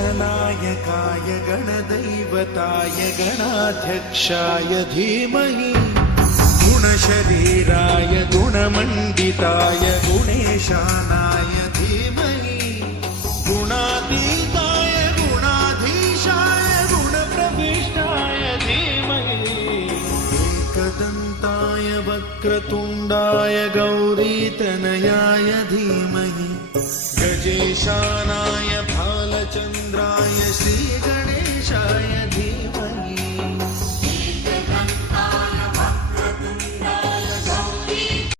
गणनायकाय गणदैवताय गणाध्यक्षाय धीमहि गुणशरीराय गुणमण्डिताय गुणेशानाय धीमहि गुणातीताय गुणाधीशाय गुणप्रविष्टाय धीमहि एकदन्ताय वक्रतुण्डाय गौरीतनयाय धीमहि गजेशानाय